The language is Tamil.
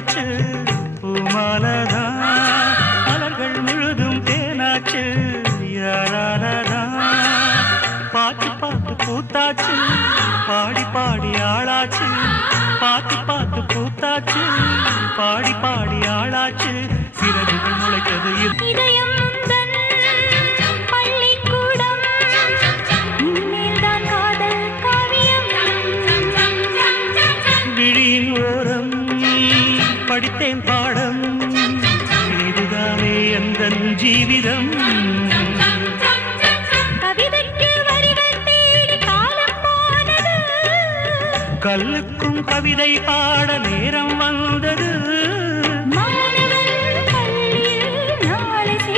பூத்தாச்சு பூமாலதான் மலர்கள் முழுதும் தேனாச்சு யாராலதான் பார்த்து பார்த்து பூத்தாச்சு பாடி பாடி ஆளாச்சு பார்த்து பார்த்து பூத்தாச்சு பாடி பாடி ஆளாச்சு சிறகுகள் முளைத்தது இதயம் முந்தன் பள்ளிக்கூடம் இனிமேல்தான் காதல் காவியம் விழியின் ஓரம் படித்தேன் பாடம் இதுதானே எந்தன் ஜீவிதம் கவிதைக்கு வரிகள் தேடி காலம் போனது கல்லுக்கும் கவிதை பாட நேரம் வந்தது